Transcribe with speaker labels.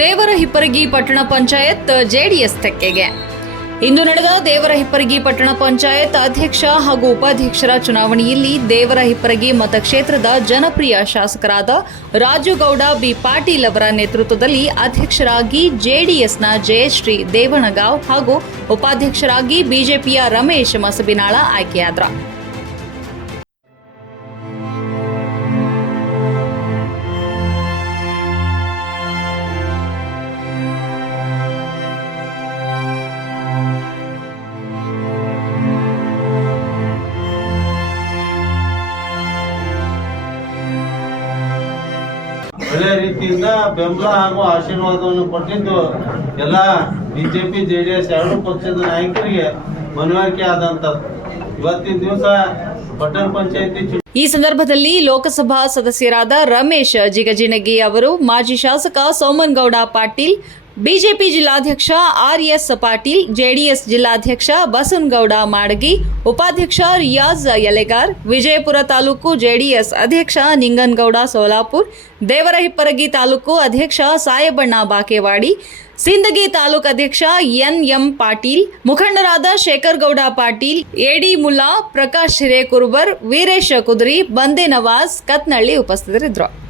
Speaker 1: ದೇವರ ಹಿಪ್ಪರಗಿ ಪಟ್ಟಣ ಪಂಚಾಯತ್ ಜೆಡಿಎಸ್ ತೆಕ್ಕೆಗೆ. ಇಂದು ನಡೆದ ದೇವರ ಹಿಪ್ಪರಗಿ ಪಟ್ಟಣ ಪಂಚಾಯತ್ ಅಧ್ಯಕ್ಷ ಹಾಗೂ ಉಪಾಧ್ಯಕ್ಷರ ಚುನಾವಣೆಯಲ್ಲಿ ದೇವರ ಹಿಪ್ಪರಗಿ ಮತಕ್ಷೇತ್ರದ ಜನಪ್ರಿಯ ಶಾಸಕರಾದ ರಾಜುಗೌಡ ಬಿ ಪಾಟೀಲ್ ಅವರ ನೇತೃತ್ವದಲ್ಲಿ ಅಧ್ಯಕ್ಷರಾಗಿ ಜೆಡಿಎಸ್ನ ಜಯಶ್ರೀ ದೇವಣಗಾವ್ ಹಾಗೂ ಉಪಾಧ್ಯಕ್ಷರಾಗಿ ಬಿಜೆಪಿಯ ರಮೇಶ್ ಮಸಬಿನಾಳ ಆಯ್ಕೆಯಾದ್ರ.
Speaker 2: ಒಳ್ಳೆ ರೀತಿಯಿಂದ ಬೆಂಬಲ ಹಾಗೂ ಆಶೀರ್ವಾದವನ್ನು ಕೊಟ್ಟಿದ್ದು ಎಲ್ಲ ಬಿಜೆಪಿ ಜೆ ಡಿ ಎಸ್ ಎರಡು ಪಕ್ಷದ ನಾಯಕರಿಗೆ ಮನವರಿಕೆ ಆದಂಥದ್ದು. ಇವತ್ತಿನ ದಿವಸ ಪಟ್ಟಣ ಪಂಚಾಯತಿ
Speaker 1: ಈ ಸಂದರ್ಭದಲ್ಲಿ ಲೋಕಸಭಾ ಸದಸ್ಯರಾದ ರಮೇಶ್ ಜಿಗಜಿಣಗಿ ಅವರು, ಮಾಜಿ ಶಾಸಕ ಸೋಮನಗೌಡ ಪಾಟೀಲ್ ಬಿಜೆಪಿ ಜಿಲ್ಲಾಧ್ಯಕ್ಷ ಆರ್ ಎಸ್ ಪಾಟೀಲ್, ಜೆಡಿಎಸ್ ಜಿಲ್ಲಾಧ್ಯಕ್ಷ ಬಸನ್ಗೌಡ ಮಾಡಗಿ, ಉಪಾಧ್ಯಕ್ಷ ರಿಯಾಜ್ ಯಲೆಗಾರ್, ವಿಜಯಪುರ ತಾಲೂಕು ಜೆಡಿಎಸ್ ಅಧ್ಯಕ್ಷ ನಿಂಗನಗೌಡ ಸೋಲಾಪುರ್, ದೇವರಹಿಪ್ಪರಗಿ ತಾಲೂಕು ಅಧ್ಯಕ್ಷ ಸಾಯಬಣ್ಣ ಬಾಕೇವಾಡಿ, ಸಿಂದಗಿ ತಾಲೂಕು ಅಧ್ಯಕ್ಷ ಎನ್ ಎಂ ಪಾಟೀಲ್, ಮುಖಂಡರಾದ ಶೇಖರ್ ಗೌಡ ಪಾಟೀಲ್ ಎಡಿ ಮುಲ್ಲಾ, ಪ್ರಕಾಶ್ ಹಿರೇಕುರುಬರ್, ವೀರೇಶ ಕುದುರಿ, ಬಂದೆ ನವಾಜ್ ಕತ್ನಳ್ಳಿ ಉಪಸ್ಥಿತರಿದ್ದರು.